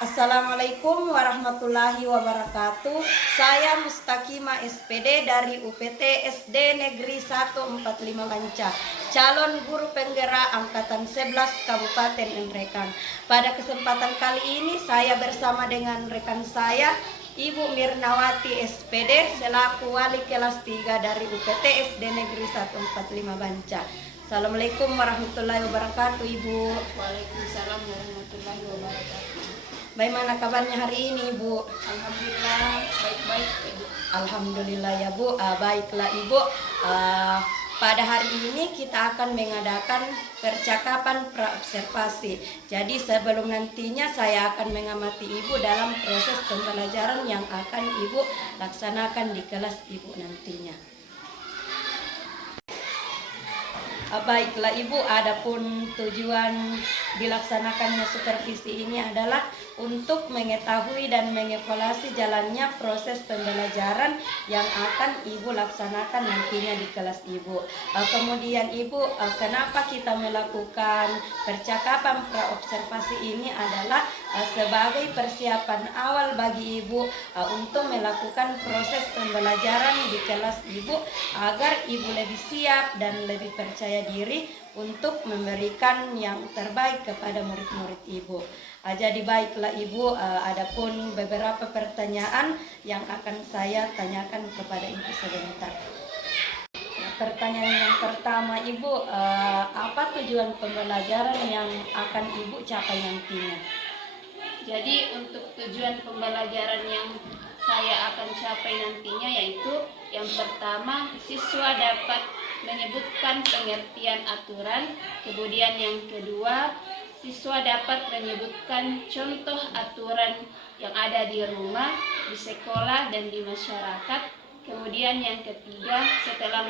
Assalamualaikum warahmatullahi wabarakatuh. Saya Mustaqimah SPD dari UPT SD Negeri 145 Banca, calon guru penggerak angkatan 11 Kabupaten Nrekan. Pada kesempatan kali ini saya bersama dengan rekan saya Ibu Mirnawati SPD selaku wali kelas 3 dari UPT SD Negeri 145 Banca. Assalamualaikum warahmatullahi wabarakatuh, Ibu. Waalaikumsalam warahmatullahi wabarakatuh. Bagaimana kabarnya hari ini, Bu? Alhamdulillah baik-baik, Ibu. Alhamdulillah ya, Bu. Baiklah, Ibu. Pada hari ini kita akan mengadakan percakapan praobservasi. Jadi sebelum nantinya saya akan mengamati Ibu dalam proses pembelajaran yang akan Ibu laksanakan di kelas Ibu nantinya. Baiklah Ibu, adapun tujuan dilaksanakannya supervisi ini adalah untuk mengetahui dan mengevaluasi jalannya proses pembelajaran yang akan Ibu laksanakan nantinya di kelas Ibu. Kemudian Ibu, kenapa kita melakukan percakapan praobservasi ini adalah sebagai persiapan awal bagi Ibu untuk melakukan proses pembelajaran di kelas Ibu agar Ibu lebih siap dan lebih percaya diri untuk memberikan yang terbaik kepada murid-murid Ibu. Jadi baiklah Ibu, adapun beberapa pertanyaan yang akan saya tanyakan kepada Ibu sebentar. Pertanyaan yang pertama Ibu, apa tujuan pembelajaran yang akan Ibu capai nantinya? Jadi untuk tujuan pembelajaran yang saya akan capai nantinya yaitu yang pertama, siswa dapat menyebutkan pengertian aturan. Kemudian yang kedua, siswa dapat menyebutkan contoh aturan yang ada di rumah, di sekolah, dan di masyarakat. Kemudian yang ketiga, setelah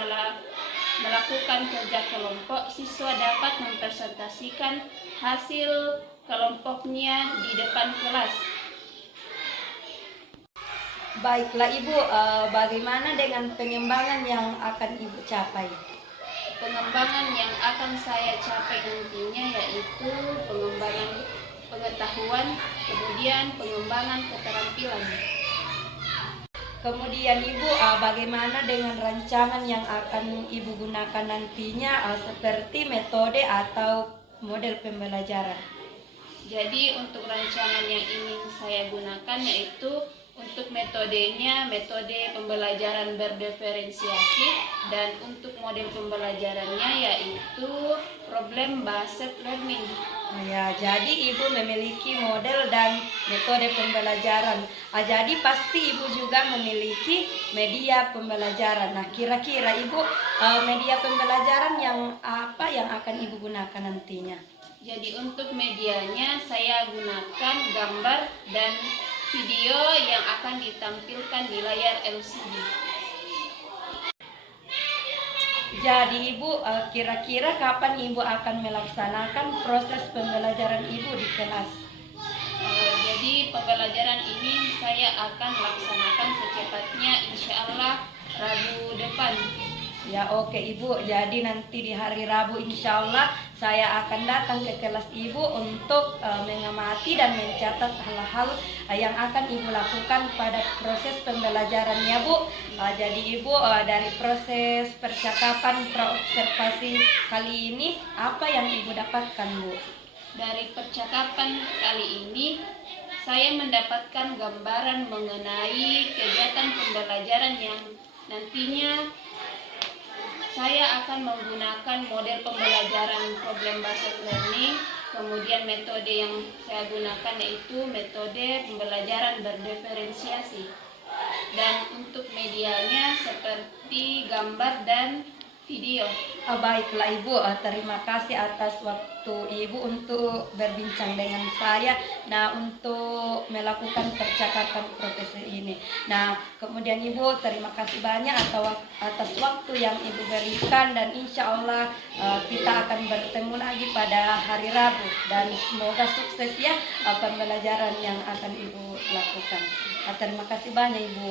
melakukan kerja kelompok, siswa dapat mempresentasikan hasil kelompoknya di depan kelas. Baiklah Ibu, bagaimana dengan pengembangan yang akan Ibu capai? Pengembangan yang akan saya capai nantinya yaitu pengembangan pengetahuan, kemudian pengembangan keterampilan. Kemudian Ibu, bagaimana dengan rancangan yang akan Ibu gunakan nantinya seperti metode atau model pembelajaran? Jadi untuk rancangan yang ingin saya gunakan yaitu untuk metodenya metode pembelajaran berdiferensiasi, dan untuk model pembelajarannya yaitu problem based learning. Ya, jadi Ibu memiliki model dan metode pembelajaran. Jadi pasti Ibu juga memiliki media pembelajaran. Nah, kira-kira Ibu media pembelajaran yang apa yang akan Ibu gunakan nantinya? Jadi untuk medianya saya gunakan gambar dan video yang akan ditampilkan di layar LCD. Jadi Ibu, kira-kira kapan Ibu akan melaksanakan proses pembelajaran Ibu di kelas? Jadi pembelajaran ini saya akan laksanakan secepatnya, insya Allah Rabu depan. Ya oke Ibu, jadi nanti di hari Rabu insya Allah saya akan datang ke kelas Ibu untuk mengamati dan mencatat hal-hal yang akan Ibu lakukan pada proses pembelajarannya Bu. Jadi Ibu, dari proses percakapan praobservasi kali ini apa yang Ibu dapatkan Bu? Dari percakapan kali ini saya mendapatkan gambaran mengenai kegiatan pembelajaran yang nantinya saya akan menggunakan model pembelajaran problem based learning. Kemudian metode yang saya gunakan yaitu metode pembelajaran berdiferensiasi. Dan untuk medianya seperti gambar dan video. Baiklah Ibu, terima kasih atas waktu Ibu untuk berbincang dengan saya. Nah, untuk melakukan percakapan profesi ini. Nah, kemudian Ibu terima kasih banyak atas waktu yang Ibu berikan, dan insya Allah kita akan bertemu lagi pada hari Rabu, dan semoga sukses ya pembelajaran yang akan Ibu lakukan. Terima kasih banyak Ibu.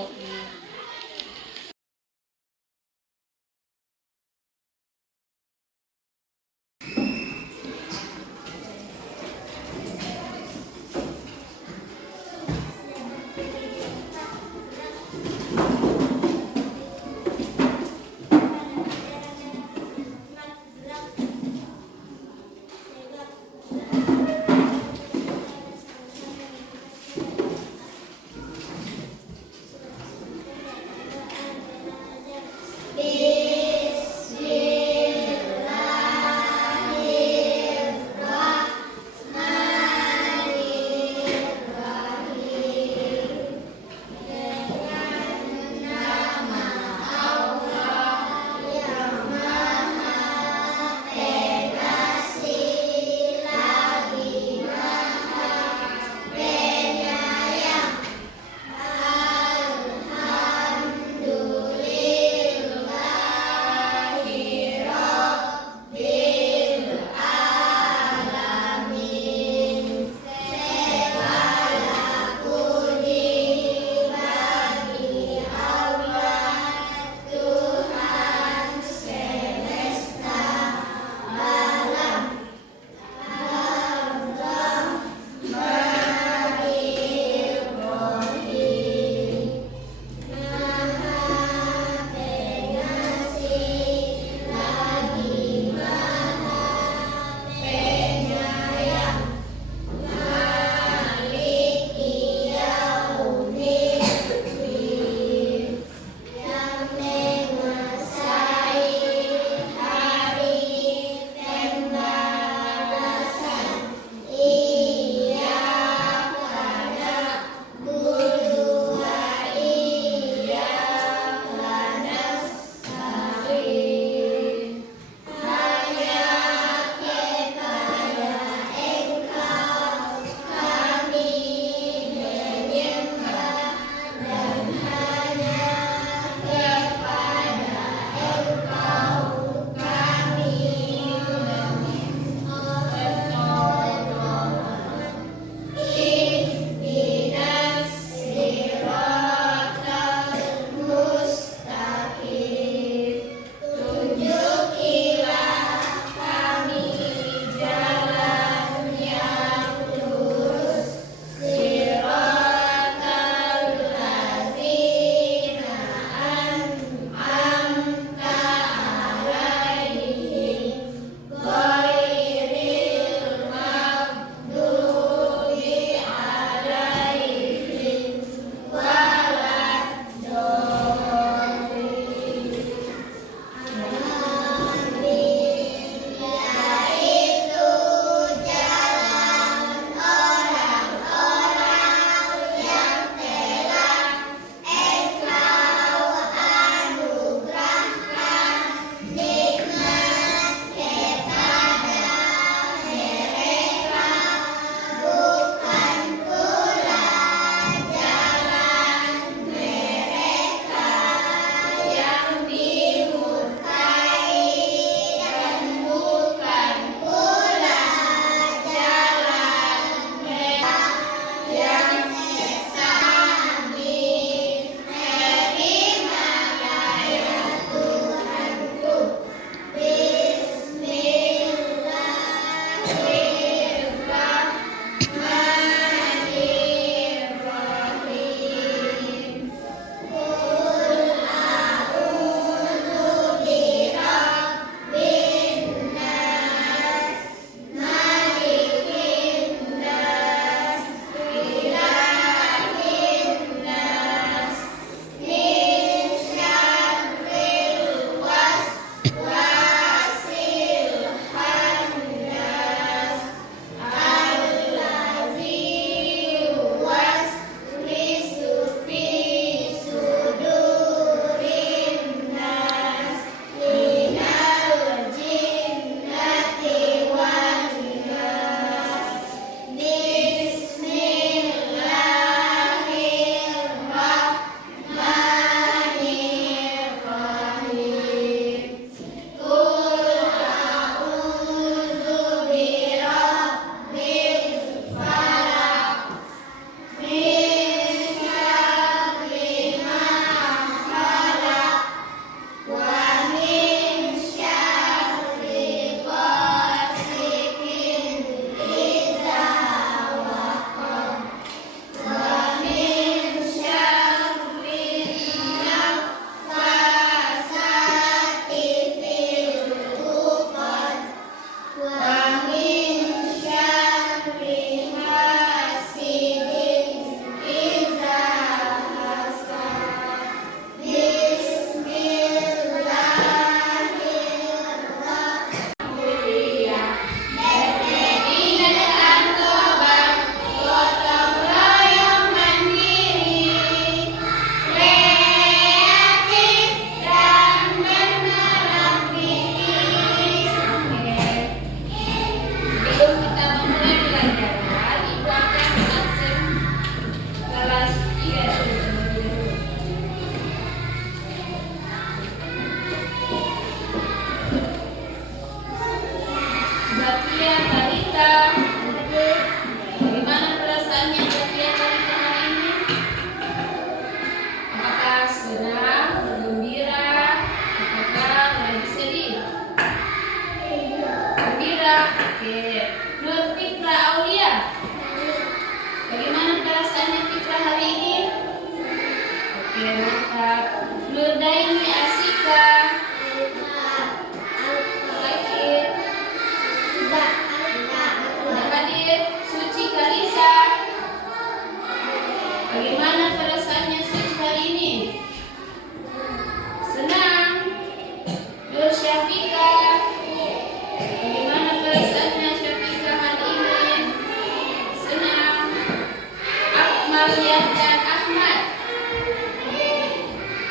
Amalia dan Ahmad.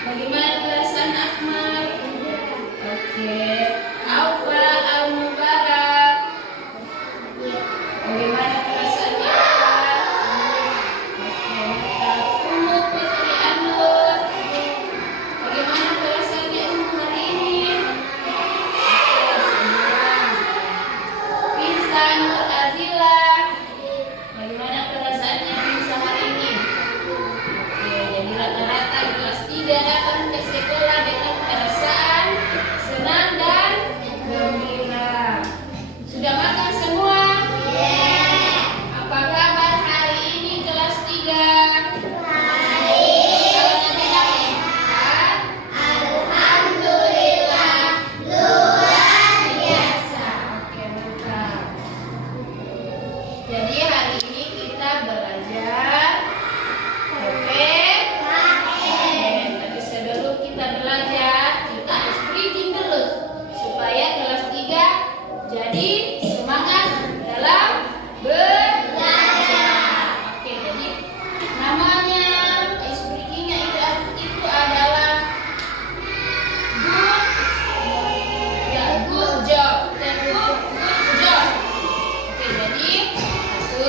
Bagaimana perasaan Ahmad? Oke. Aufa Al-Mubarak. Bagaimana perasaannya Aufa? Ummu Putri Anur. Bagaimana perasaannya Ummu hari ini? Pinsa Nur Azila. Bagaimana perasaannya Pinsa hari ini? Oke, jadi rata-rata kelas 3 datang ke sekolah dengan perasaan senang dan gembira. Sudah makan semua? Apa kabar hari ini kelas 3? Kalau bilang sehat? Alhamdulillah, luar biasa. Oke, mantap. Jadi hari ini kita belajar PPKN. Tapi sebelum kita belajar, kita harus briefing dulu supaya kelas 3 jadi semangat dalam belajar. Oke, jadi namanya ice breakingnya itu adalah good job. Good job. Oke, jadi 1, 2,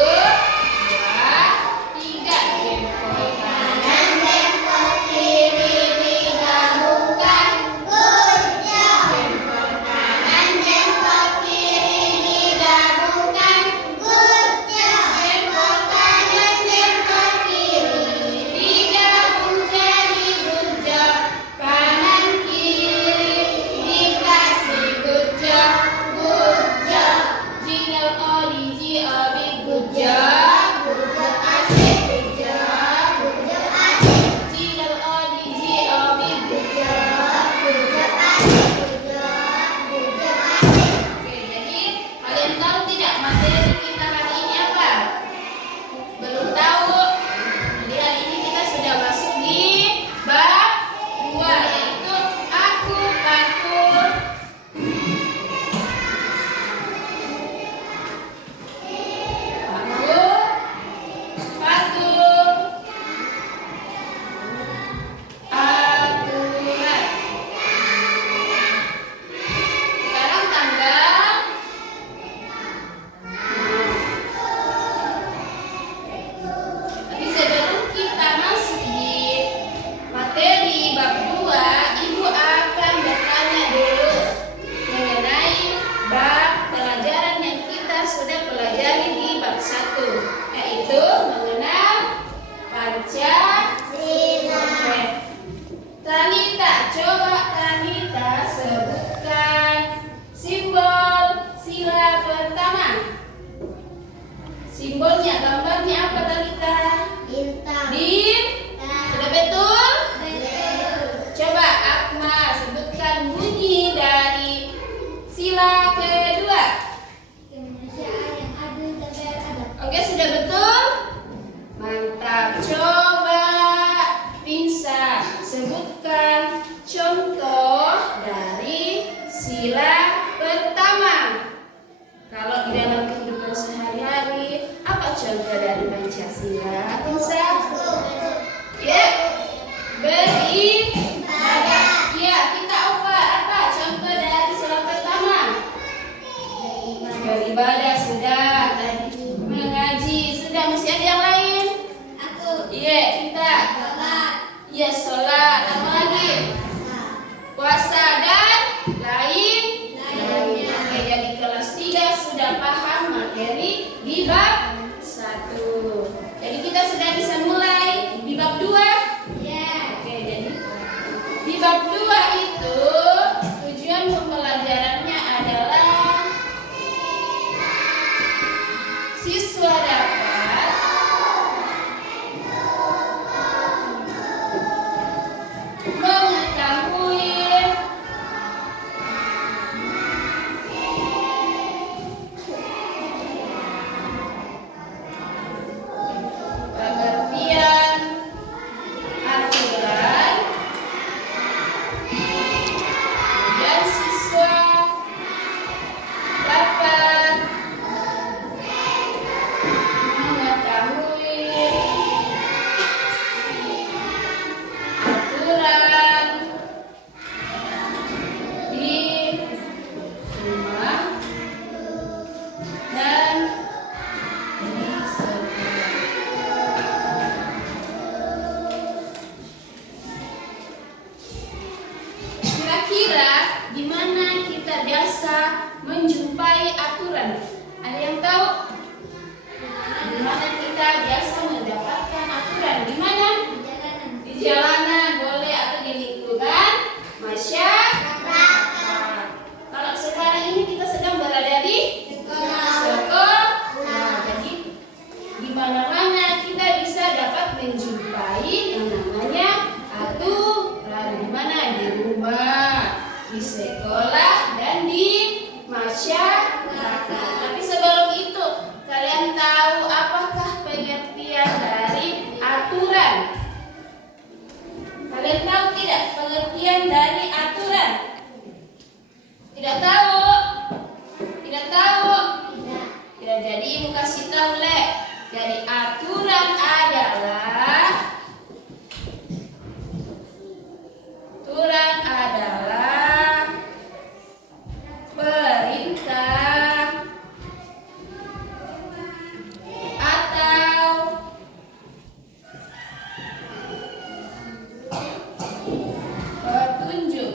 3. Jempol kanan, jempol kiri digabungkan. Good job. Jempol kanan, jempol kiri digabungkan. Good job. Jempol kanan, jempol kiri digabung jadi good job. Kanan kiri dikasih good job. Good job. Jingle O-D-G-O-B, good job. Good job asik. Good job. Good job asik. Jingle O-D-G-O-B, good job. Good job asik. Good job. Good job asik. Oke, jadi kalian tahu tidak materi kita hari ini apa? Belum tahu? Jadi hari ini kita sudah masuk di bab 2, yaitu aku patuh. Aku patuh aturan. Sekarang tanggal. Tapi sebelum kita masuk di materi bab 2, Ibu akan bertanya dulu mengenai bab pelajaran yang kita sudah pelajari di bab 1, yaitu mengenal Pancasila. Oke. Talita, coba Talita sebutkan simbol sila pertama. Simbolnya, gambarnya apa Talita? Bin. Sudah betul? Coba Akma sebutkan bunyi dari sila kedua. Oke, sudah betul? Mantap. Coba Pinsa sebutkan contoh dari sila pertama. Kalau di dalam kehidupan sehari-hari, apa contoh dari Pancasila? Pinsa? Ya, beribadah. Ya, kita apa contoh dari sila pertama? Beribadah sudah, tadi mengaji sudah, masih ada yang lain? Iya, kita. Iya, sholat. Apa lagi? Puasa dan lain. Oke, jadi kelas 3 sudah paham materi di bab 1. Jadi kita sudah bisa mulai di bab 2. Oke, jadi di bab 2 itu tujuan pembelajarannya adalah siswa dapat kita biasa mendapatkan aturan di mana? Di jalanan boleh atau di lingkungan masyarakat. Kalau sekarang ini kita sedang berada di sekolah. Jadi di mana-mana kita bisa dapat menjumpai yang namanya aturan. Di mana? Di rumah, di sekolah, dan di masyarakat. Tapi sebelum itu, kalian tahu apakah pengertian dari aturan? Kalian tahu tidak pengertian dari aturan? Tidak tahu? Tidak tahu? Ya, jadi ibu kasih tahu, Le. Jadi aturan adalah perintah atau petunjuk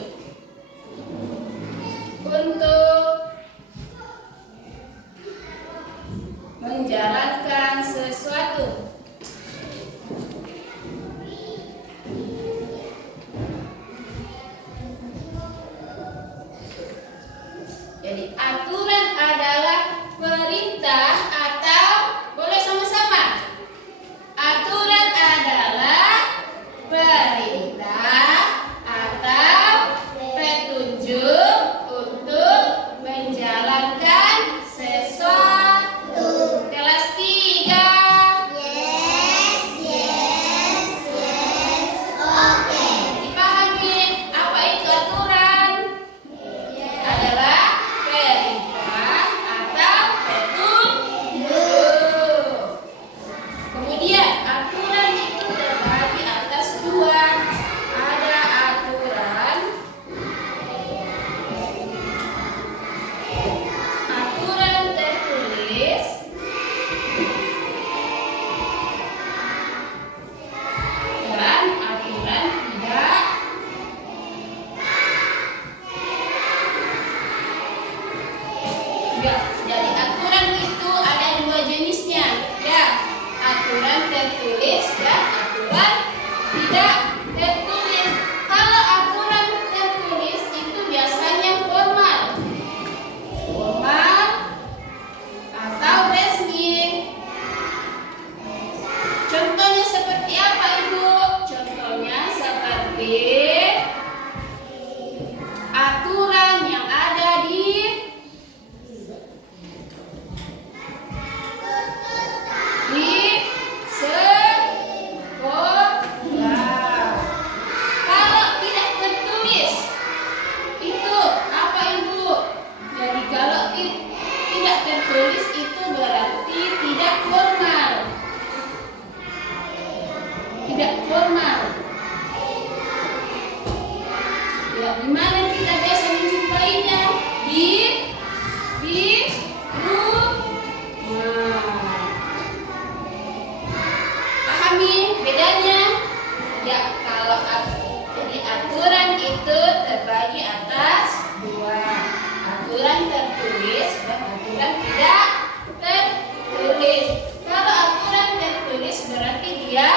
untuk menjalankan sesuatu. Jadi aturan adalah perintah atau, boleh sama-sama. Aturan adalah perintah atau petunjuk untuk menjalankan sesuatu. Kelas 3. Oke. Dipahami apa itu aturan? Adalah perintah atau petunjuk. Kemudian aturan itu terbagi atas dua. Ada aturan tertulis dan aturan tidak. Ya, jadi aturan itu ada dua jenisnya, ya. Aturan tertulis dan aturan tidak tertulis. Kalau aturan tertulis itu biasanya formal atau resmi. Contohnya seperti apa, Ibu? Contohnya seperti aturan yang ada di sekolah. Kalau tidak tertulis itu apa, Ibu? Jadi kalau tidak tertulis itu berarti tidak formal. Tidak formal. Ya, di mana kita biasa menjumpainya? Di rumah. Pahami bedanya? Ya, kalau jadi aturan itu terbagi atas dua. Aturan tertulis dan aturan tidak tertulis. Kalau aturan tertulis berarti dia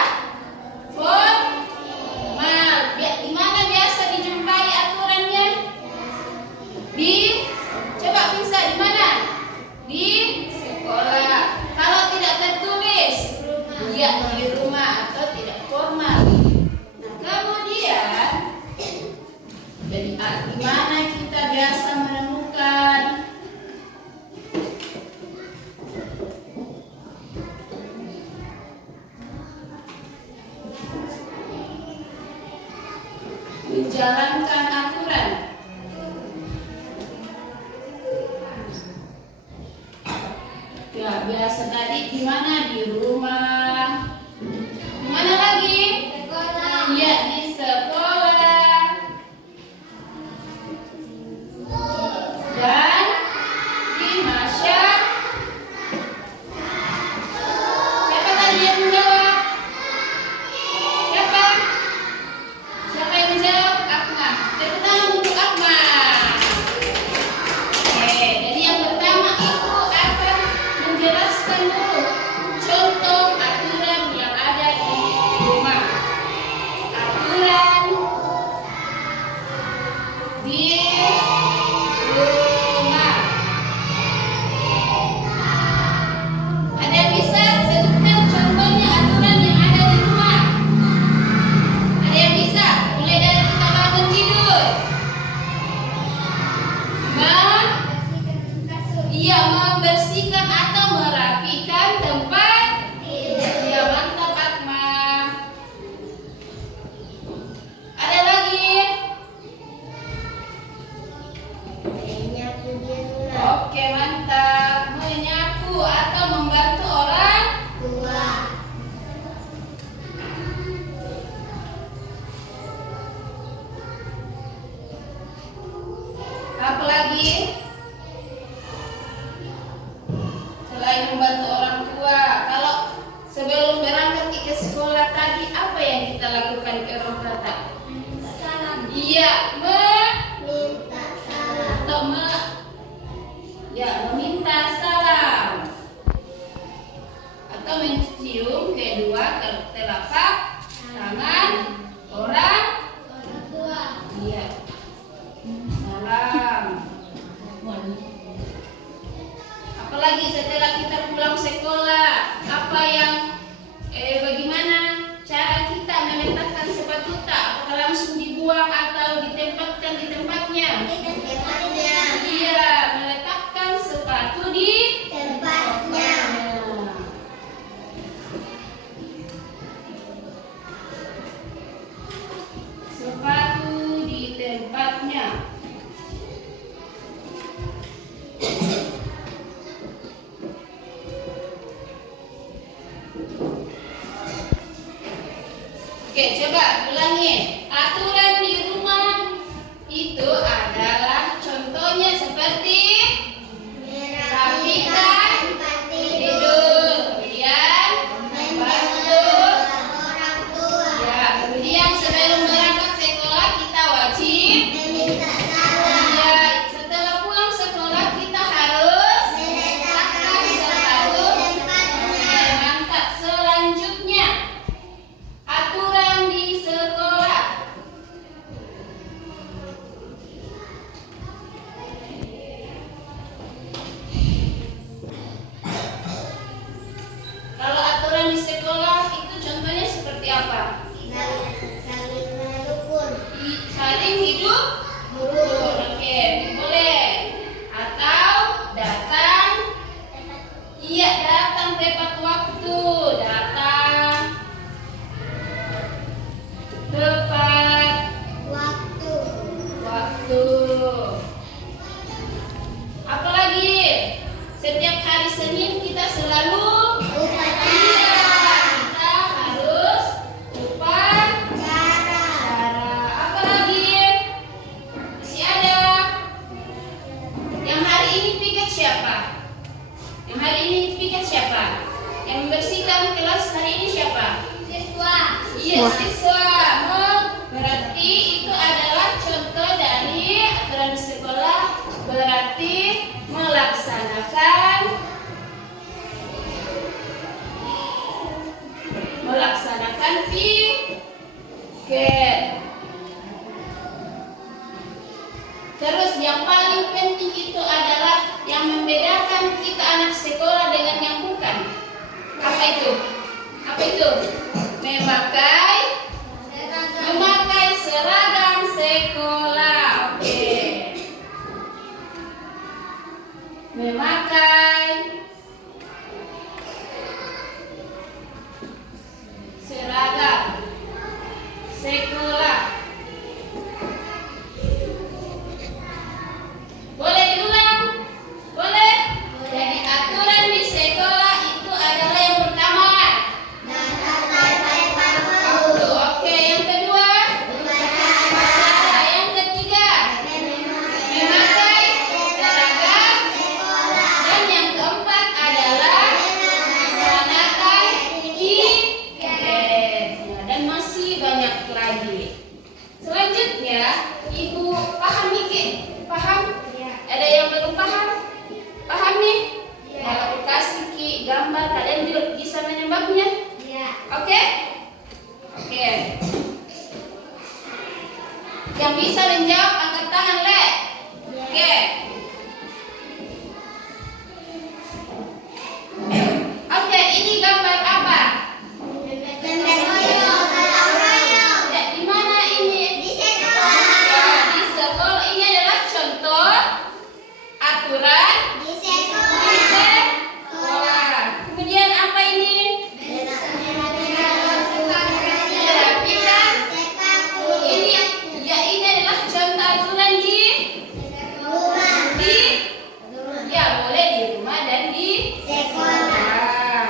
formal. Di mana biasa dijumpai aturannya? Coba bisa di mana? Di sekolah. Kalau tidak tertulis, ya di rumah atau tidak formal. Nah, kemudian jadi di mana kita biasa menemukan menjalankan aturan? Ya, biasa tadi di mana? Di rumah. Di mana lagi? Ya, di sekolah. Dan di masyarakat. Siapa tadi yang menjawab? Siapa? Siapa yang menjawab? Akmal. Tepuk tangan untuk Akmal. Oke, jadi yang pertama itu akan menjelaskan dulu contoh ucapkan ke roh kata? Iya, Minta salam. atau meminta salam. Atau mencium kedua telapak tangan orang Tua. iya. Salam. Apalagi setelah kita pulang sekolah, apa yang bagaimana cara kita meletakkan sepatu tak? Apakah langsung dibuang atau ditempatkan di tempatnya? Tempatnya. Iya, meletakkan sepatu di Tempatnya. sepatu di tempatnya. Oke, coba ulangi. Aturan di rumah itu adalah contohnya seperti rapikan Tempat tidur, kemudian membantu. orang tua. Ya, kemudian sebelum berangkat sekolah kita wajib. Meminta salam. Ya, setelah pulang sekolah kita harus Meletakkan sepatu sepatu. tempatnya. Mantap. Selanjutnya, aturan di sekolah. Kalau aturan di sekolah itu contohnya seperti apa? Saling merukun. Saling hidup rukun. Oke, boleh. Atau datang. Iya, datang tepat waktu. Datang tepat Waktu. waktu. Apalagi setiap hari Senin kita selalu Upacara. kita harus upacara. Cara. Apalagi masih ada yang hari ini piket siapa? Yang hari ini piket siapa? Yang membersihkan kelas hari ini siapa? Siswa. Iya, siswa. Berarti itu adalah contoh dari aturan di sekolah, berarti melaksanakan piket. Terus yang paling penting itu adalah yang membedakan kita anak sekolah dengan yang bukan. Apa itu? Apa itu? Memakai seragam sekolah. Oke. Memakai seragam sekolah. Boleh diulang? Boleh? Jadi aturan di sekolah itu adalah yang pertama. Waktu. Oke, yang kedua. Upacara. Yang ketiga. Memakai seragam. Dan yang keempat adalah melaksanakan piket. Dan masih banyak lagi. Selanjutnya, Ibu paham Miki? Paham? Ada yang belum paham? Paham nih? Kalau aku kasih Ki gambar, kalian juga bisa menembaknya. Oke? Oke. Yang bisa menjawab angkat tangan, Le. Oke. Oke, ini gambar apa? Ya, di mana ini? Ya, di sekolah. Ini adalah contoh aturan di sekolah. Kemudian apa ini? Rapikan. Ini ya, ini adalah contoh aturan di ya, boleh di rumah dan di sekolah.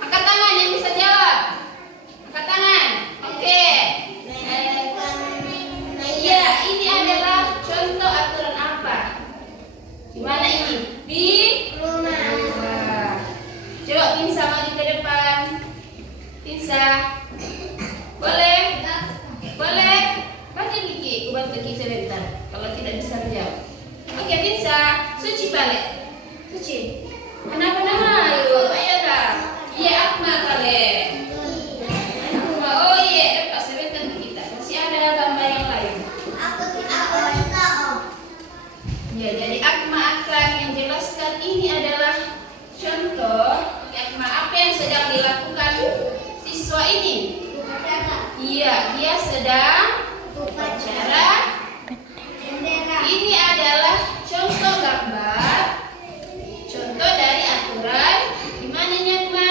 Angkat tangan yang bisa jawab. Angkat tangan. Oke. Iya, ini adalah contoh aturan apa? Di mana ini? Di rumah. Coba Pinsa maju ke depan. Pinsa. Boleh. balik. Suci. Kenapa nama lu? Ayo dah. Iya Akma kali. Akma. Oh iya, Pak sebutkan kita. Masih ada gambar yang lain. Aku juga Om. Ya, jadi Akma akan menjelaskan ini adalah contoh Akma apa yang sedang dilakukan siswa ini. Iya, dia sedang upacara. Ini adalah contoh gambar, contoh dari aturan di mana Akma?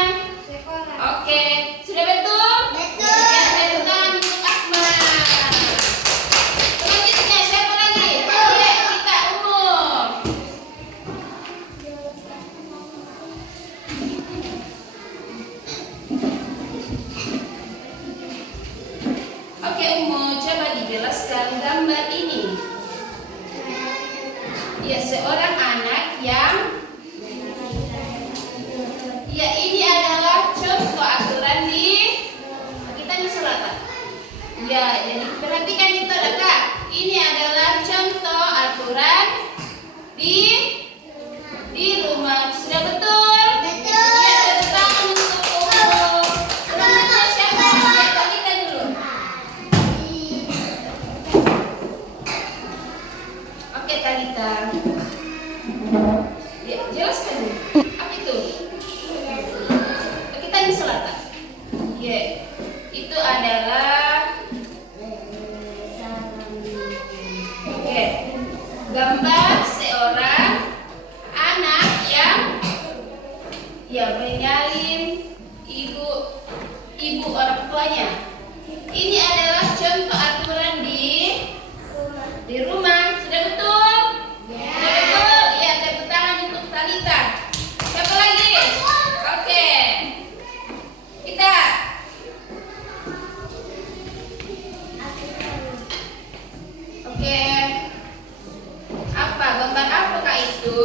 Oke, sudah betul? Betul. Ya, tepuk tangan untuk Akma. Selanjutnya siapa lagi? Adik kita umum. Oke umum, coba dijelaskan gambar ini. Ya, seorang anak yang ya ini adalah contoh aturan di kita di selatan. Ya, jadi perhatikan itu Kak. Ini adalah contoh aturan di rumah. Sudah betul? Betul. Ya, tepuk tangan untuk umum. Selanjutnya siapa? Ya, kita dulu. Oke, Talita. Ya, jelaskan dulu. Apa itu? Kita di selatan. Ya, itu adalah oke. Gambar seorang anak yang menyalin ibu orang tuanya. Ini adalah contoh aturan di rumah. Sudah betul? Sudah betul? Ya, tepuk tangan untuk Talita. Siapa lagi? Oke. Kita. Oke. Apa gambar apakah itu?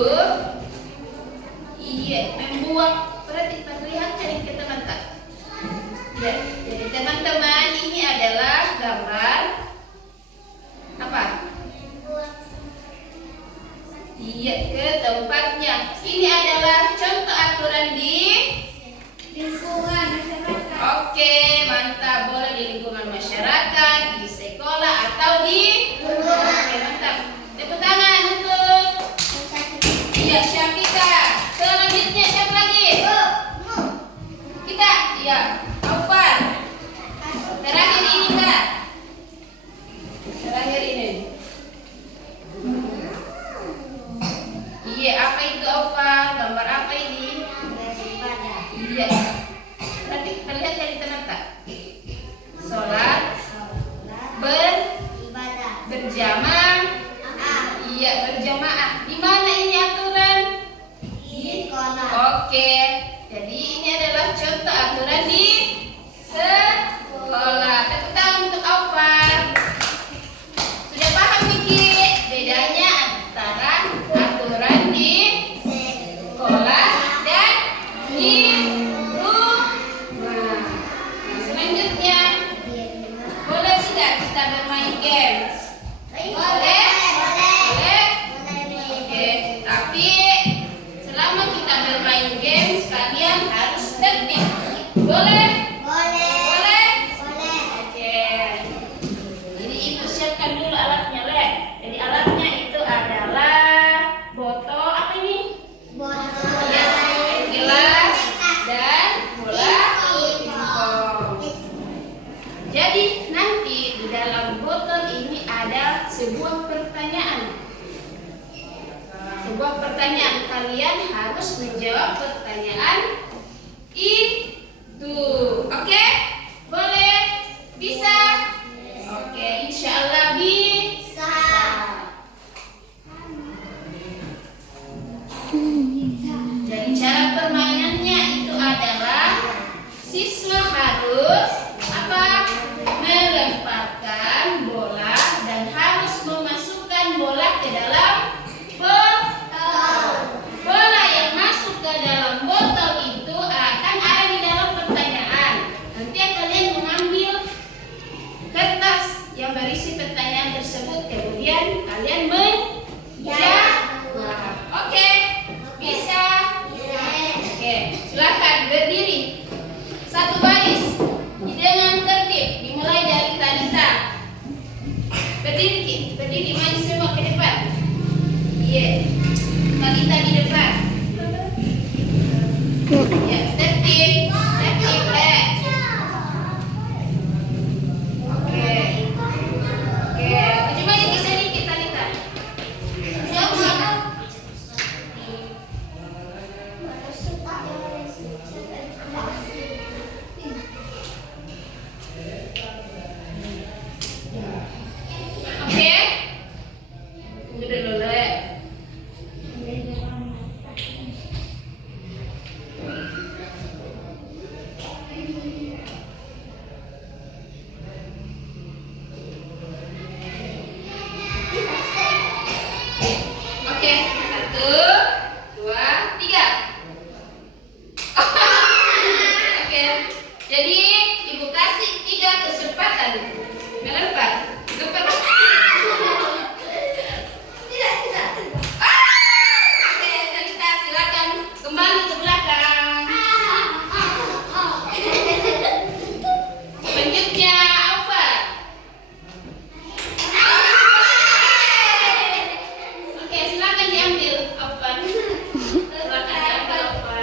Iya, membuat perlihatkan ke teman-teman. Ya, jadi teman-teman ini adalah gambar apa? Iya, ke tempatnya. Ini adalah contoh aturan di Lingkungan masyarakat. Oke, mantap. Boleh di lingkungan masyarakat, di sekolah atau di Rumah. Oke, mantap. Tepuk tangan untuk iya Syafika. Selanjutnya siapa lagi? Kita, iya. Aufar. Terakhir ini Kak. Terakhir ini. Iya, apa itu Aufar? Gambar apa ini? Iya. Nanti terlihat dari teman tak? Sholat berjamaah. Iya, berjamaah. Di mana ini aturan? Oke. Jadi ini adalah contoh aturan di sekolah. Tepuk tangan untuk Aufar. Sudah paham Miki bedanya antara aturan di sekolah dan di rumah. Selanjutnya, boleh tidak kita bermain games? Boleh? Boleh? Oke, tapi selama kita bermain games kalian harus tertib. Boleh? Boleh? Oke. Jadi ibu siapkan dulu alatnya, Le. Jadi alatnya itu adalah botol apa ini? Ya, gelas dan bola pingpong. Jadi nanti di dalam botol ini ada sebuah pertanyaan. Sebuah pertanyaan, kalian harus menjawab pertanyaan itu. Oke? Boleh? Bisa? Oke, insya Allah bisa. Jadi cara permainannya itu adalah siswa harus apa? Melemparkan bola dan harus memasukkan bola ke dalam botol. Bola yang masuk ke dalam botol itu akan ada Jadi ibu kasih 3 kesempatan melempar. Lempar. Oke, Nalita silakan kembali ke belakang. Selanjutnya apa? Oke, silakan diambil apa? Silakan diambil apa?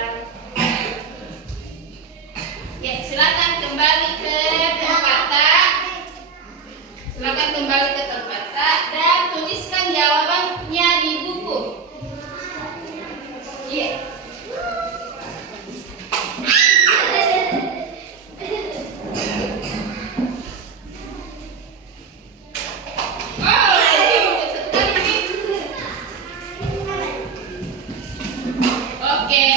Ya, silakan kembali ke tempat. Silakan kembali ke tempat dan tuliskan jawabannya di buku. Iya. Oke.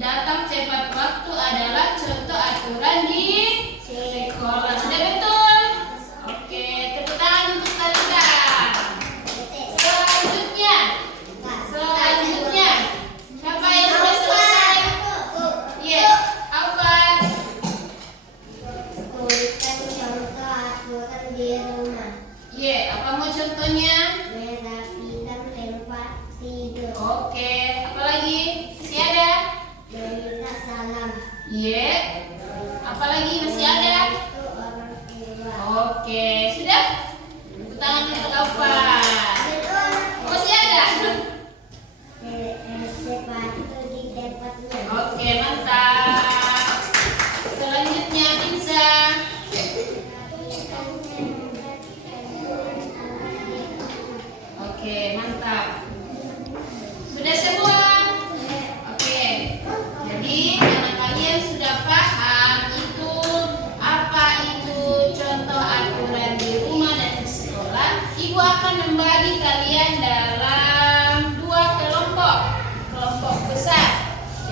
datang tepat waktu adalah contoh aturan di sekolah. Sudah betul? Oke, tepuk tangan untuk Talita. Selanjutnya, siapa yang sudah selesai? Iya, Alfan. Tuliskan contoh aturan di rumah. Iya, apa mau contohnya? Merapikan tempat tidur. Oke, apa lagi? Masih ada? Meminta salam. Iya. Apa lagi masih ada? Itu orang tua. Oke, sudah? Tepuk tangan untuk Alfan. Masih ada? Sepatu di tempatnya. Oke, mantap. Selanjutnya Pinsa. Oke, mantap. Sudah semua? Oke. Jadi karena kalian sudah paham itu apa itu contoh aturan di rumah dan di sekolah, Ibu akan membagi kalian dalam dua kelompok besar.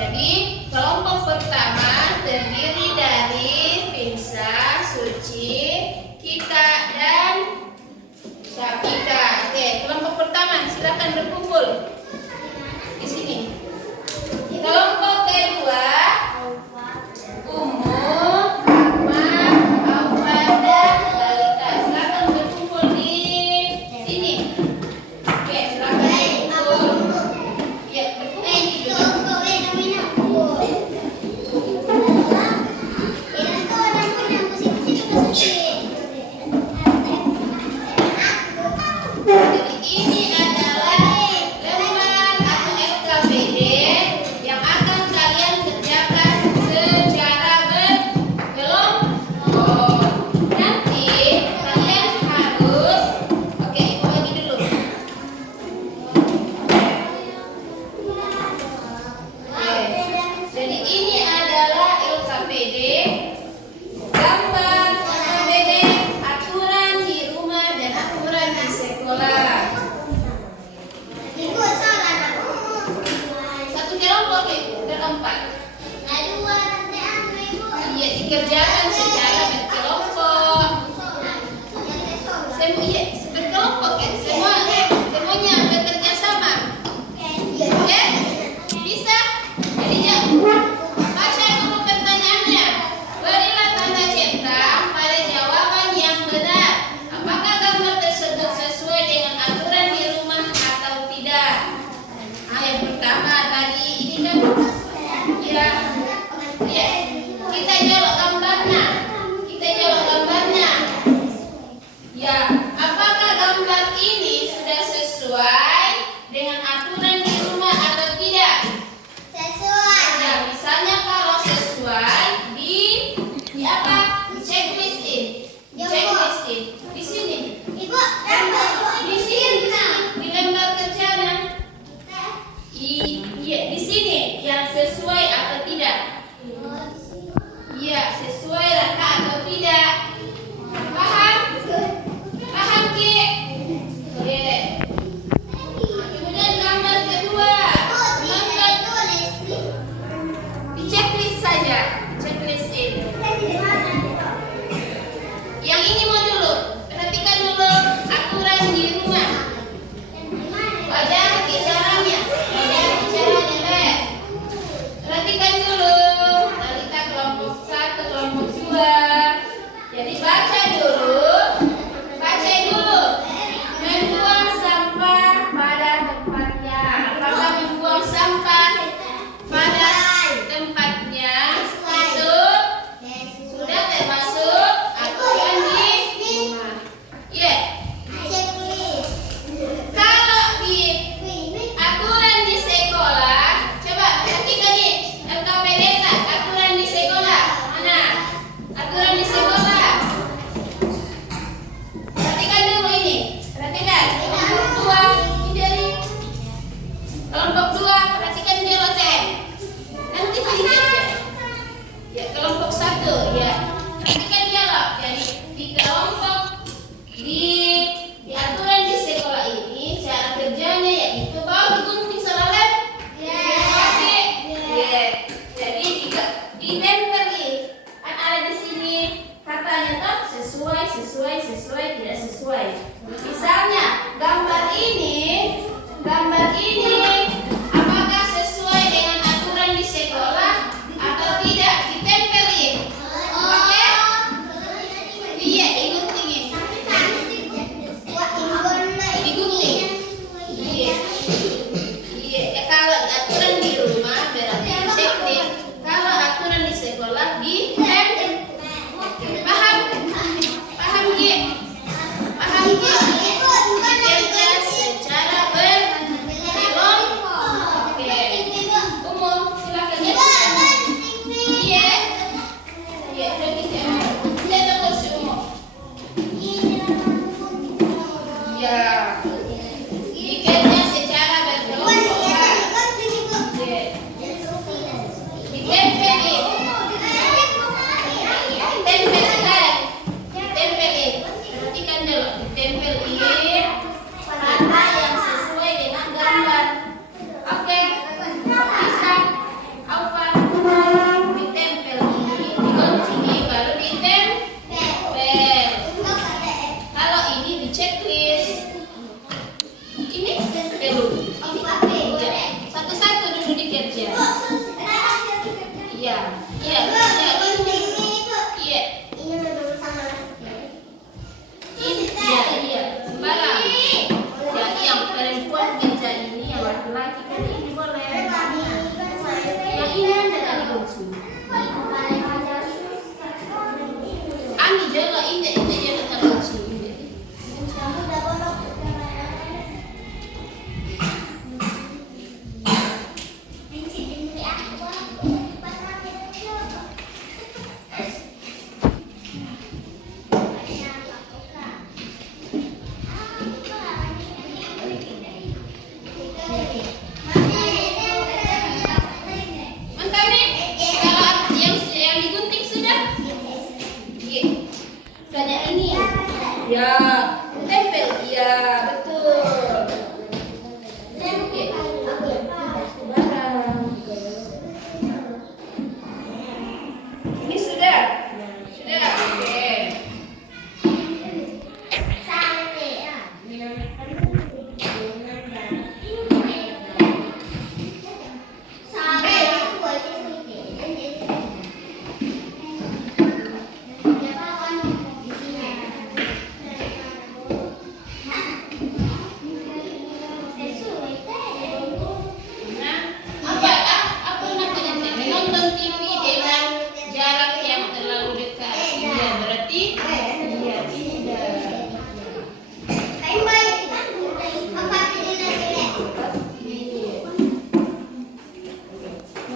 Jadi kelompok pertama terdiri dari Pinsa, Suci, Kika, dan Syafika. Oke, kelompok pertama silakan berkumpul di sini. Kelompok kedua, Umu, Rahma, Alfan, dan Talita. Silakan berkumpul di sini. Oke, silakan berkumpul. Ya, berkumpul di sini. Jadi ini adalah lembar atau SKPD yang akan kalian kerjakan secara berkelompok. Nanti kalian harus, oke, Ibu bagi dulu. Oke, jadi ini adalah LKPD, gambar LKPD, aturan di rumah dan aturan di sekolah. Satu kelompok berempat. Iya, dikerjakan secara berkelompok. Iya, berkelompok ya. Semuanya bekerja sama. Oke? Bisa? Jadinya baca dulu pertanyaannya. Berilah tanda centang pada jawaban yang benar. Apakah gambar tersebut sesuai dengan aturan di rumah atau tidak? Nah, yang pertama tadi ini kan ya, kita jawab gambarnya. Ya, apakah gambar ini sudah sesuai dengan aturan di rumah atau tidak? Ya, misalnya kalau sesuai di apa? Checklistin. Di sini. Di sini. Di lembar kerjanya. Iya, di sini yang sesuai atau tidak? Iya, sesuai rangka atau tidak? Paham? Paham, Ki? Oke. Kemudian gambar kedua. Di checklist saja. Checklistin. Yang ini mau dulu. Perhatikan dulu aturan di rumah. Pelajari caranya, Res. Perhatikan dulu. Talita kelompok 1, kelompok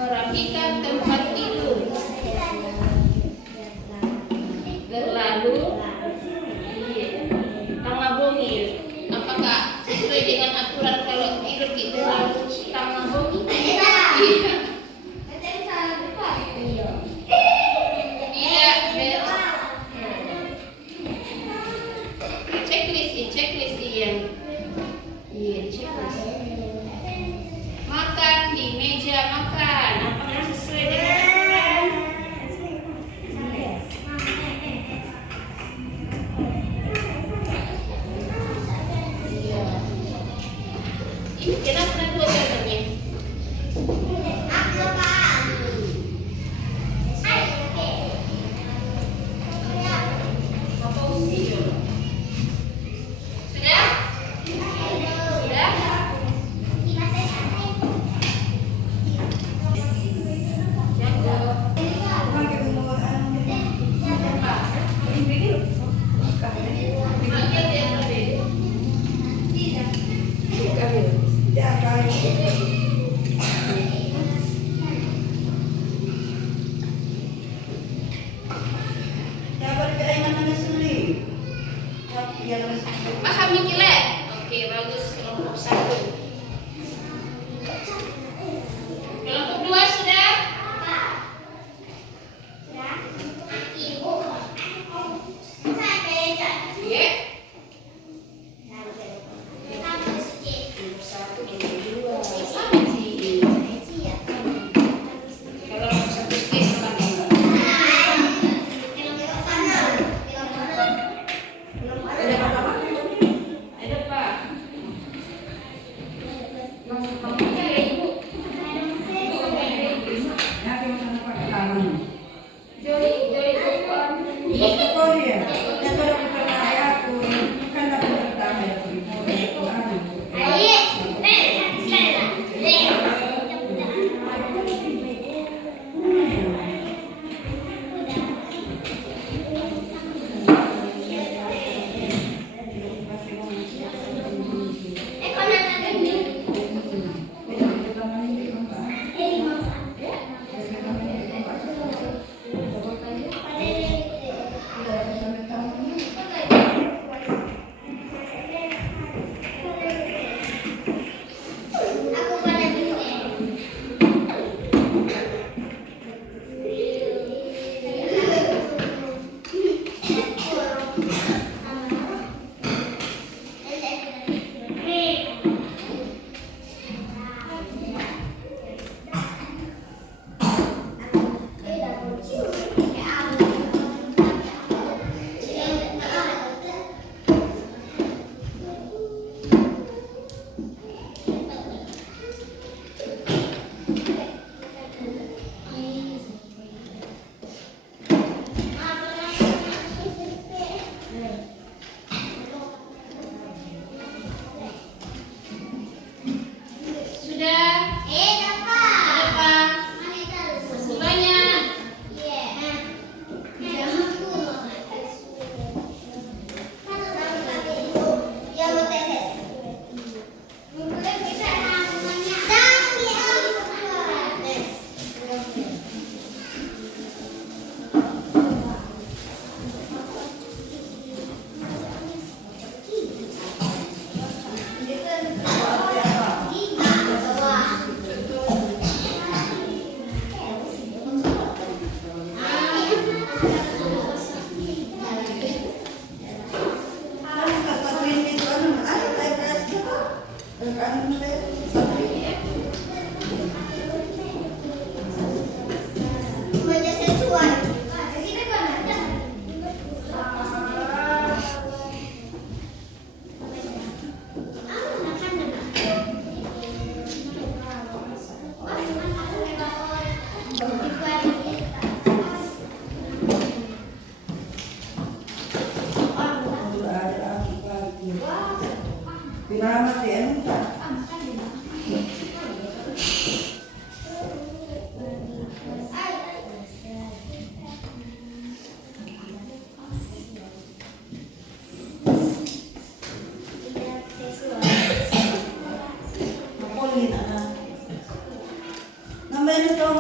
Merapikan tempat tidur. Berlalu tangga bongi. Apakah sesuai dengan aturan kalau tidur itu lalu tangga bongi? Iya. Tidak checklist yang checklist. Makan di meja makan. Apakah sesuai dengan aturan? Ini kenapa dua gambarnya? Sudah? Sudah? Paham Mikile? Oke, bagus. Kelompok 1. Kelompok 2 sudah? Iya. Sama sih. Kalau satu stage sama. Ada Pak.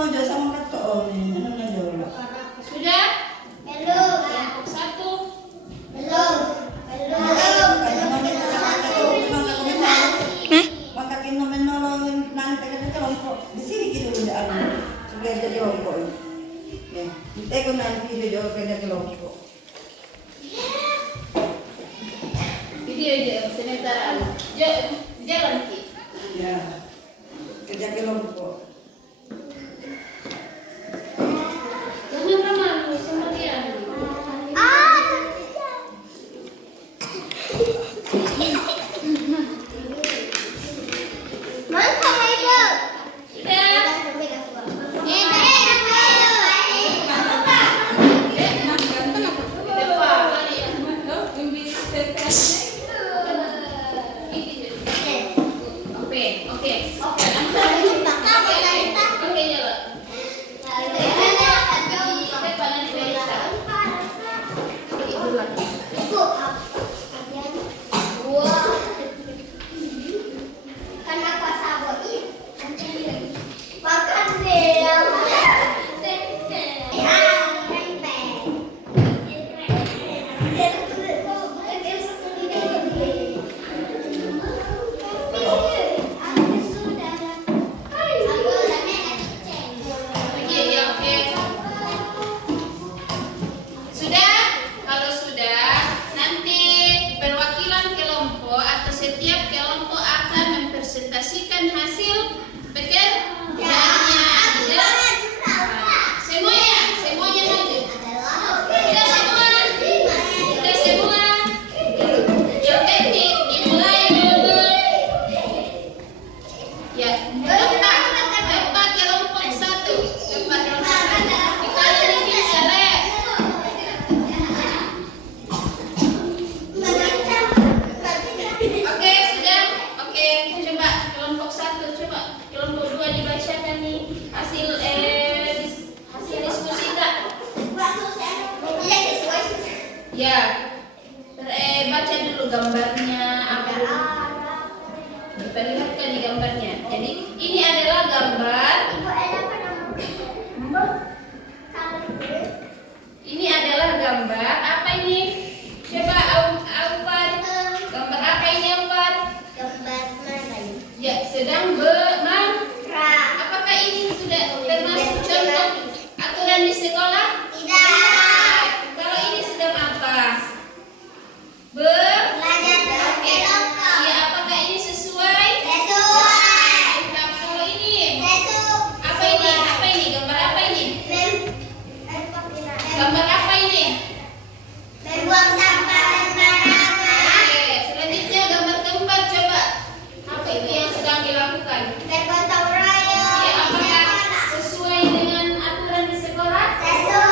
mau jual sama kato oh nih, ano na jual? Sudah? Belum. Kelompok 1. Belum. Belum. Kanya mo nito sa kato, mga kamen makakin naman nolong nanti ka kelompok. Di sini kita udah ada. Sudah ada kelompok. Ya, kita ko nanti video kaya kelompok. Video aja sebentar. Jalan Ki. Ya. Kerja kelompok. Jangan ramah sama dia. Ya, baca dulu gambarnya apa dulu? Diperlihatkan di gambarnya. Jadi ini adalah gambar. Ini adalah gambar apa ini? Coba Aufan. Gambar apa ini Aufan? Gambar mana? Ya, sedang apakah ini sudah termasuk contoh aturan di sekolah? Tidak. Kalau ini sedang apa? Belajar Oke. kelompok. Ya, apakah ini sesuai? Sesuai. Nah, kalau ini Sesuai. apa ini? Apa ini? Gambar apa ini? Gambar apa ini? Membuang sampah sembarangan. Oke, selanjutnya gambar keempat coba. Apa itu yang sedang dilakukan? Bergotong royong Ya, di apakah sekolah. sesuai dengan aturan di sekolah? Sesuai.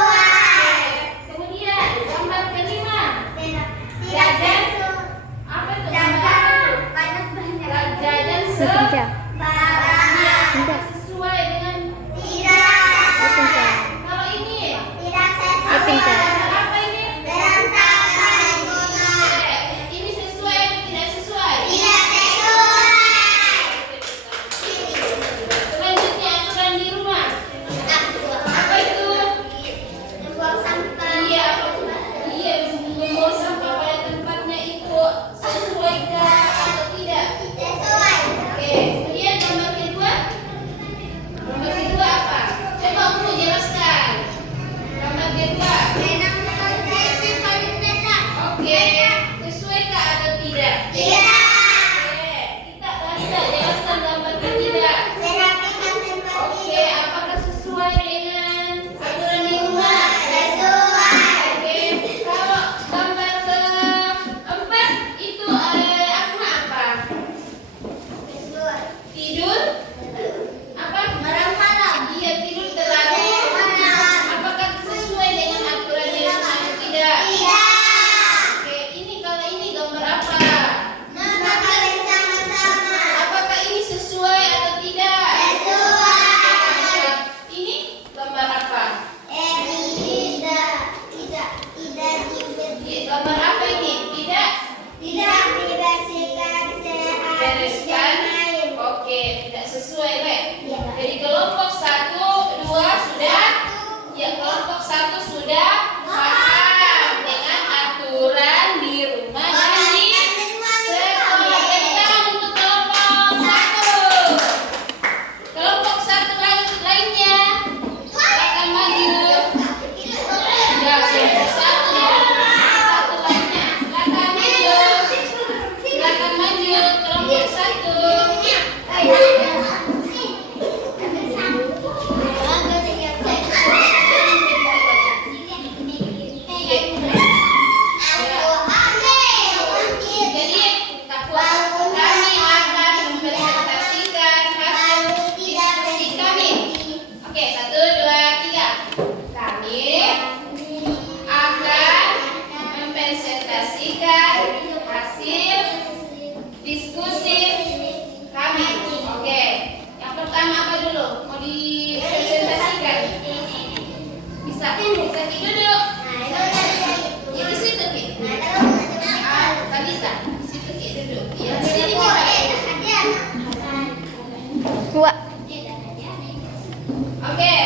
Saki duduk. Ya di situ Ki. Kalisa, di situ Ki duduk. Ya di sini Ki. Dua. Oke.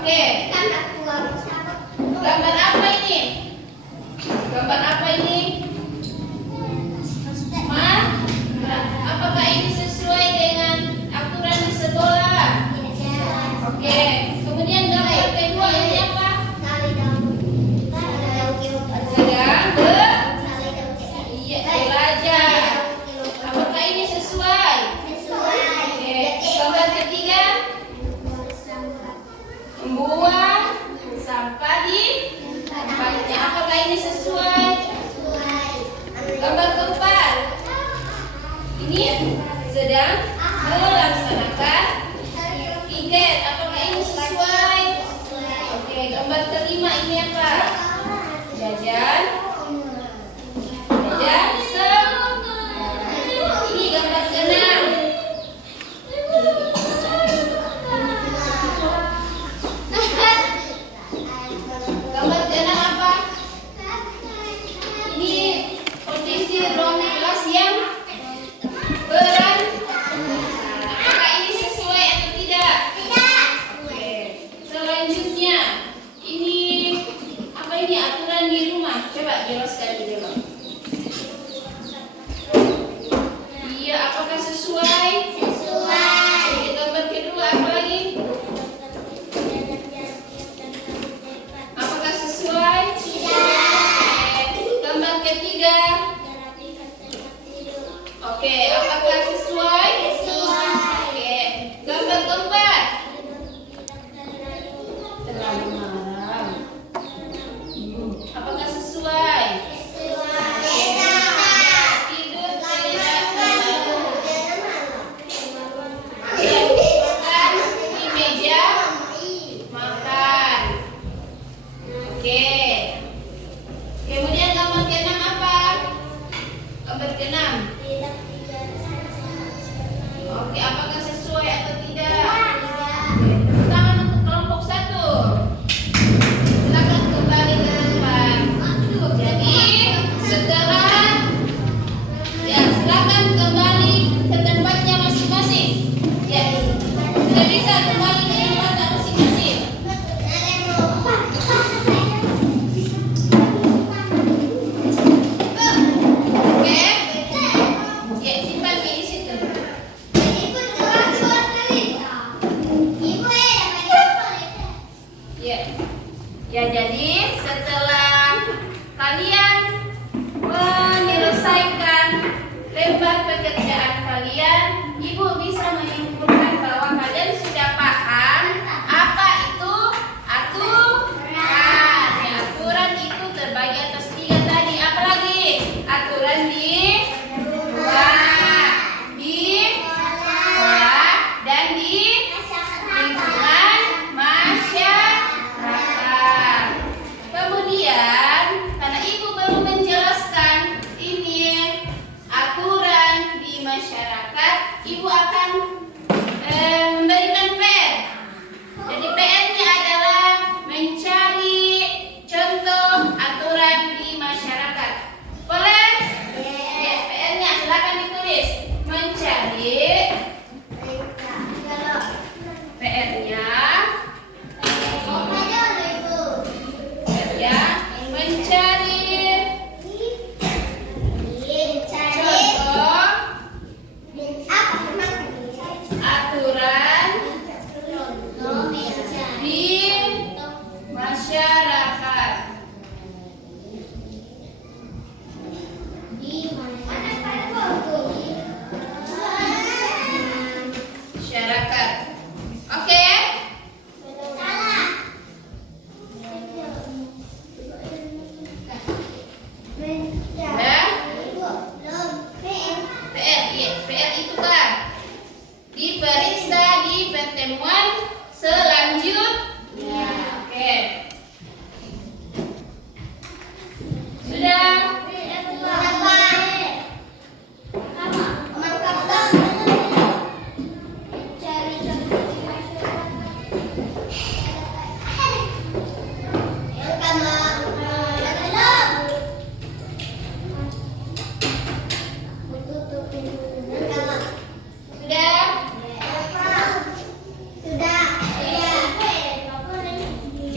Oke. Gambar apa ini? Gambar apa ini? Ma? Apakah ini sesuai dengan aturan di sekolah? Oke. Kemudian gambar kedua ini apa? Sedang iya, belajar. Apakah ini sesuai? Oke. Gambar ketiga? Membuang sampah di tempatnya. Apakah ini sesuai? Gambar keempat. Ini sedang melaksanakan piket. Apakah ini sesuai? Oke, gambar kelima ini apa? Jajan. Jajan ini gambar keenam. Gambar keenam apa? Ini kondisi ruang kelas yang beran. Apakah ini sesuai atau tidak? Oke. Selanjutnya, ini apa ini aturan di rumah? Coba jelaskan dulu. Iya, apakah sesuai? Oke, gambar kedua apa lagi? Apakah sesuai? Gambar ketiga. Oke, apakah sesuai? Oke, gambar keempat. Terlalu malam. Apakah sesuai? Tidur tidak terlalu. Makan di meja makan. Oke. Kemudian gambar keenam apa? Gambar keenam. Oke, apakah sesuai atau tidak? Tangan untuk kelompok 1. Silakan kembali ke tempat. Jadi, setelah silakan kembali ke tempatnya masing-masing. Ya, sudah bisa kembali ke tempatnya masing-masing. Oke? Ya, simpan di situ. Ya. Ya, jadi setelah kalian menyelesaikan lembar pekerjaan kalian, Ibu bisa menyimpulkan bahwa kalian sudah paham apa itu aturan. Ya, aturan itu terbagi atas 3 tadi. Apa lagi? Aturan di rumah, di sekolah, dan di lingkungan masyarakat. Kemudian, karena Ibu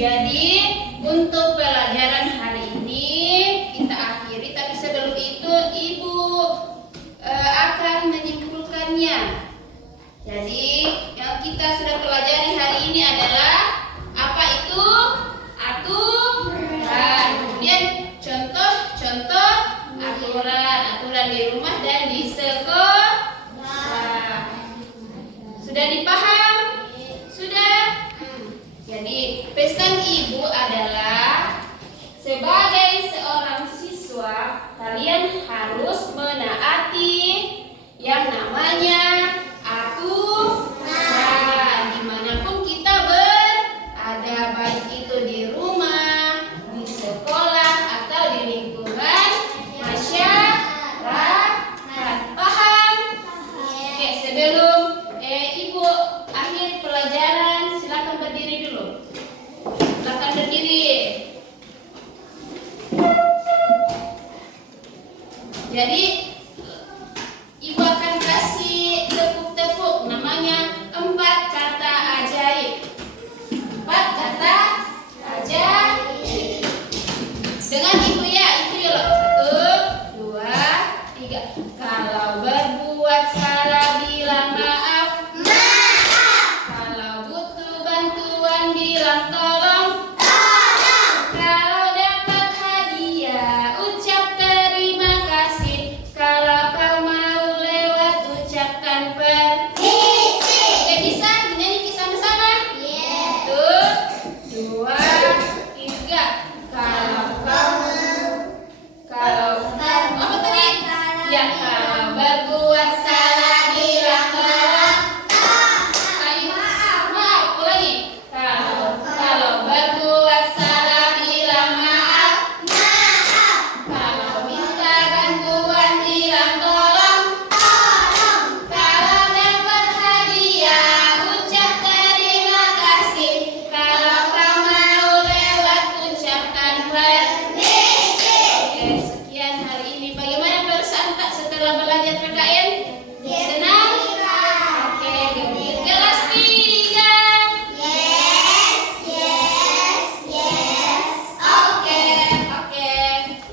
Jadi untuk pelajaran hari ini kita akhiri, tapi sebelum itu Ibu akan menyimpulkannya. Jadi yang kita sudah pelajari hari ini adalah apa itu aturan. Kemudian contoh-contoh aturan di rumah dan di sekolah. Sudah dipaham? Sudah? Jadi pesan Ibu adalah sebagai seorang siswa kalian harus menaati yang namanya aturan dimanapun kita berada, baik itu di rumah, di sekolah, atau di lingkungan masyarakat. Paham? Oke, sebelum Ibu akhir pelajaran, silakan berdiri dulu. Silakan berdiri. Jadi Ibu akan kasih tepuk-tepuk, namanya 4 kata ajaib. 4 kata ajaib. Dengan Ibu ya, itu ya loh. 1, 2, 3. Kalau berbuat salah bilang maaf. Kalau butuh bantuan bilang tolong. Kalau dapat hadiah ucap terima kasih. Kalau kau mau lewat ucapkan permisi. Oke, bisa menyanyi sama-sama? Satu, 2, 3. Kalau apa tadi? Ya, kalau berbuat salah bilang tolong. Ayo, maaf, ulangi. Kalau berbuat salah bilang maaf. Kalau minta bantuan bilang tolong. Kalau dapat hadiah ucap terima kasih. Kalau kau mau lewat ucapkan permisi. Oke, sekian hari ini. Bagaimana perasaan tak setelah belajar PKN? Senang? Oke, gembira. Kelas 3. Oke.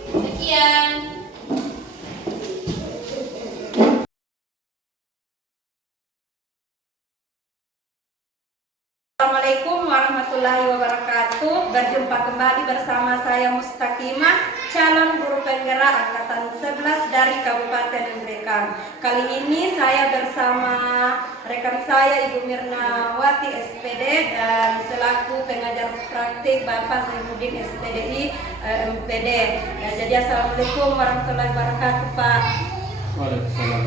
Sekian. Assalamualaikum warahmatullahi wabarakatuh. Berjumpa kembali bersama saya Mustaqimah, calon guru penggerak angkatan 11 dari Kabupaten Ngerekang. Kali ini saya bersama rekan saya Ibu Mirnawati SPD dan selaku pengajar praktik Bapak Zainuddin SPDI MPD. Jadi assalamualaikum warahmatullahi wabarakatuh Pak. Waalaikumsalam.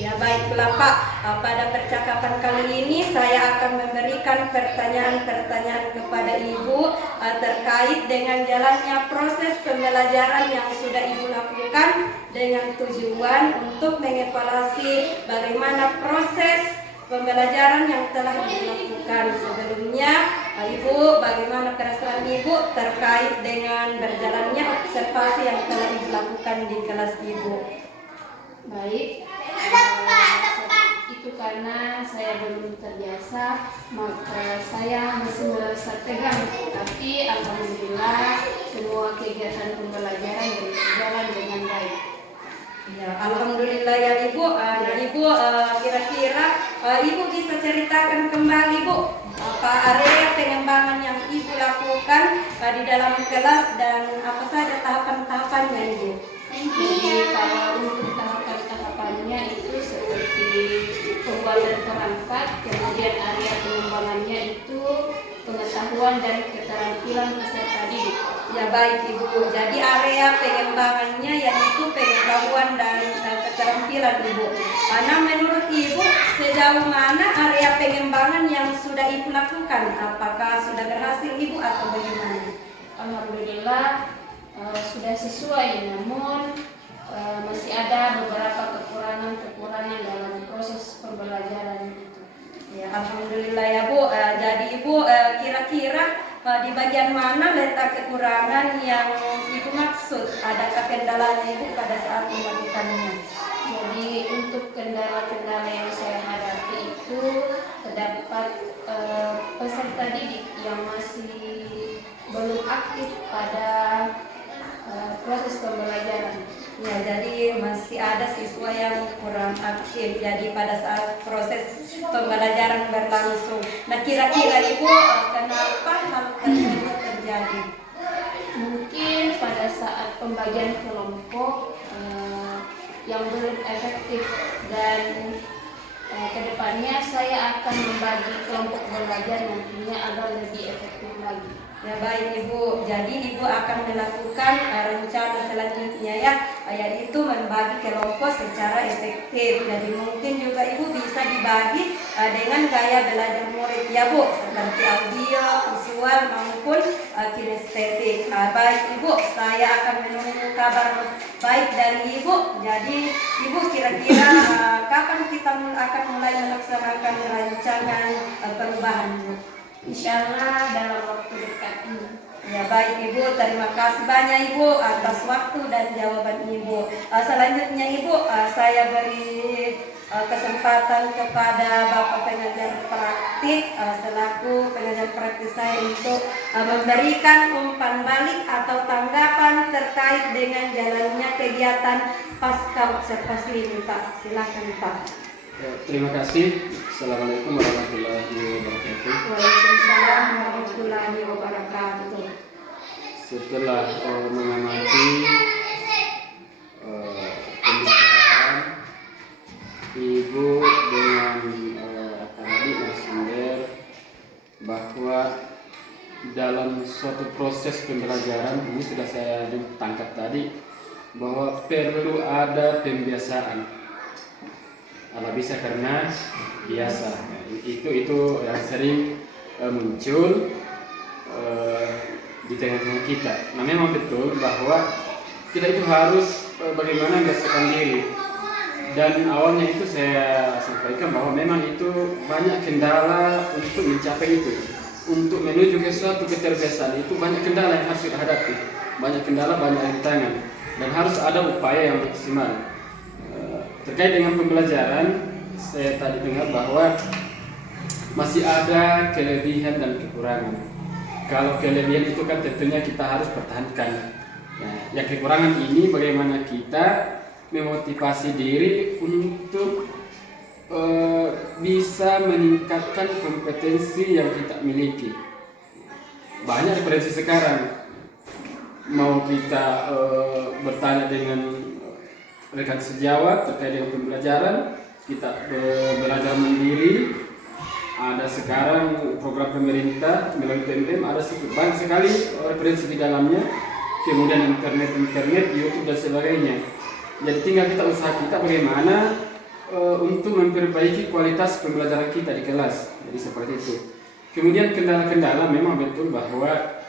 Ya baiklah Pak, pada percakapan kali ini saya akan memberikan pertanyaan-pertanyaan kepada Ibu terkait dengan jalannya proses pembelajaran yang sudah Ibu lakukan dengan tujuan untuk mengevaluasi bagaimana proses pembelajaran yang telah Ibu lakukan sebelumnya. Ibu, bagaimana perasaan Ibu terkait dengan berjalannya observasi yang telah Ibu lakukan di kelas Ibu? Baik. Itu karena saya belum terbiasa, maka saya masih merasa tegang. Tapi alhamdulillah semua kegiatan pembelajaran berjalan dengan baik. Ya, alhamdulillah ya Ibu. Nah Ibu, kira-kira Ibu bisa ceritakan kembali Bu apa area pengembangan yang Ibu lakukan di dalam kelas dan apa saja tahapan-tahapannya Ibu? Jadi kalau untuk tahapan-tahapannya itu seperti pembuatan perangkat, kemudian area pengembangannya itu pengetahuan dan keterampilan peserta didik. Ya baik Ibu, jadi area pengembangannya yaitu pengetahuan dan keterampilan Ibu. Karena menurut Ibu sejauh mana area pengembangan yang sudah Ibu lakukan? Apakah sudah berhasil Ibu atau bagaimana? Alhamdulillah sudah sesuai, namun masih ada beberapa kekurangan dalam proses pembelajaran itu. Ya, alhamdulillah ya Bu. Jadi Ibu kira-kira di bagian mana letak kekurangan yang Ibu maksud? Adakah kendalanya Ibu pada saat melakukannya? Jadi untuk kendala-kendala yang saya hadapi itu terdapat peserta didik yang masih belum aktif pada proses pembelajaran. Ya, jadi masih ada siswa yang kurang aktif. Jadi pada saat proses pembelajaran berlangsung. Nah, kira-kira Ibu kenapa hal tersebut terjadi? Mungkin pada saat pembagian kelompok yang belum efektif, dan kedepannya saya akan membagi kelompok belajar nantinya agar lebih efektif lagi. Ya baik Ibu, jadi Ibu akan melakukan rencana selanjutnya yaitu membagi kelompok secara efektif. Jadi mungkin juga Ibu bisa dibagi dengan gaya belajar murid ya Bu, seperti audio, visual maupun kinestetik. Baik Ibu, saya akan menunggu kabar baik dari Ibu. Jadi Ibu kira-kira kapan kita akan mulai melaksanakan rancangan perubahan Bu? Insyaallah dalam waktu dekat ini. Ya baik Ibu, terima kasih banyak Ibu atas waktu dan jawaban Ibu. Selanjutnya Ibu, saya beri kesempatan kepada Bapak pengajar praktik selaku pengajar praktik saya untuk memberikan umpan balik atau tanggapan terkait dengan jalannya kegiatan pasca observasi ini Pak. Silakan Pak. Terima kasih. Assalamualaikum warahmatullahi wabarakatuh. Waalaikumsalam warahmatullahi wabarakatuh. Setelah mengamati pembicaraan Ibu dengan tadi narasumber bahwa dalam suatu proses pembelajaran ini sudah saya tangkap tadi bahwa perlu ada pembiasaan. Ala bisa karena biasa. Itu yang sering muncul di tengah-tengah kita. Nah memang betul bahwa kita itu harus bagaimana membiasakan diri. Dan awalnya itu saya sampaikan bahwa memang itu banyak kendala untuk mencapai itu. Untuk menuju ke suatu keterbiasaan itu banyak kendala yang harus kita hadapi. Banyak kendala, banyak rintangan. Dan harus ada upaya yang maksimal. Terkait dengan pembelajaran, saya tadi dengar bahwa masih ada kelebihan dan kekurangan. Kalau kelebihan itu kan tentunya kita harus pertahankan. Nah, yang kekurangan ini bagaimana kita memotivasi diri untuk bisa meningkatkan kompetensi yang kita miliki. Banyak referensi sekarang. Mau kita bertanya dengan rekan sejawat terkait dengan pembelajaran, kita belajar mandiri. Ada sekarang program pemerintah melalui PMM, ada banyak sekali referensi di dalamnya. Kemudian internet, YouTube dan sebagainya. Jadi tinggal kita usaha kita bagaimana untuk memperbaiki kualitas pembelajaran kita di kelas. Jadi seperti itu. Kemudian kendala-kendala memang betul bahwa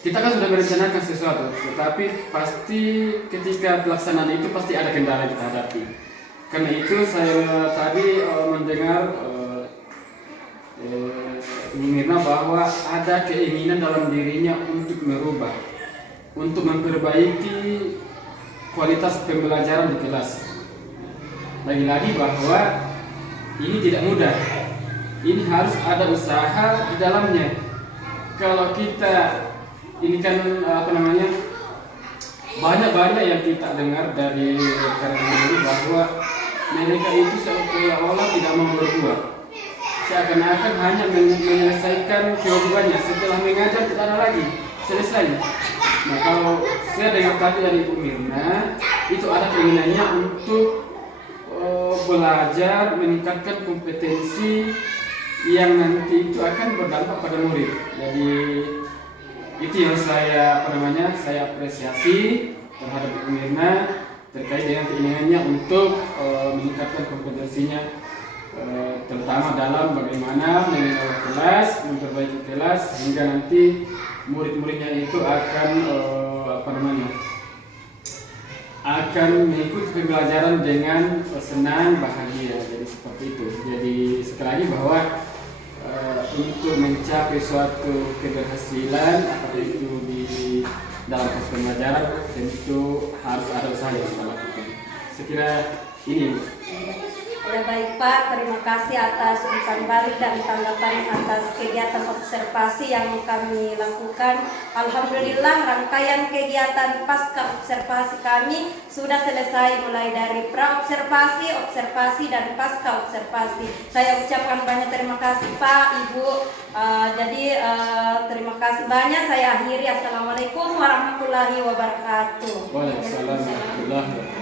kita kan sudah merencanakan sesuatu, tetapi pasti ketika pelaksanaan itu pasti ada kendala yang kita hadapi. Karena itu saya tadi mendengar Mirna bahwa ada keinginan dalam dirinya untuk merubah, untuk memperbaiki kualitas pembelajaran di kelas. Lagi-lagi bahwa ini tidak mudah. Ini harus ada usaha di dalamnya. Kalau kita ini kan banyak yang kita dengar dari rekan ini bahwa mereka itu seolah-olah tidak mau berbuat, seakan-akan hanya menyelesaikan kewajibannya, setelah mengajar tidak ada lagi selesai. Nah kalau saya dengar tadi dari Ibu Mirna, itu ada keinginannya untuk belajar meningkatkan kompetensi yang nanti itu akan berdampak pada murid. Jadi itu yang saya apresiasi terhadap Ibu Mirna terkait dengan keinginannya untuk meningkatkan kompetensinya, terutama dalam bagaimana mengelola kelas, memperbaiki kelas sehingga nanti murid-muridnya itu akan akan mengikuti pembelajaran dengan senang, bahagia. Jadi seperti itu. Jadi sekali lagi bahwa untuk mencapai suatu keberhasilan apakah itu di dalam proses pembelajaran tentu harus ada usaha yang kita lakukan. Sekira ini. Ya baik Pak, terima kasih atas umpan balik dan tanggapan atas kegiatan observasi yang kami lakukan. Alhamdulillah rangkaian kegiatan pasca observasi kami sudah selesai mulai dari pra-observasi, observasi, dan pasca observasi. Saya ucapkan banyak terima kasih Pak, Ibu. Terima kasih banyak. Saya akhiri. Assalamualaikum warahmatullahi wabarakatuh. Waalaikumsalam warahmatullahi wabarakatuh.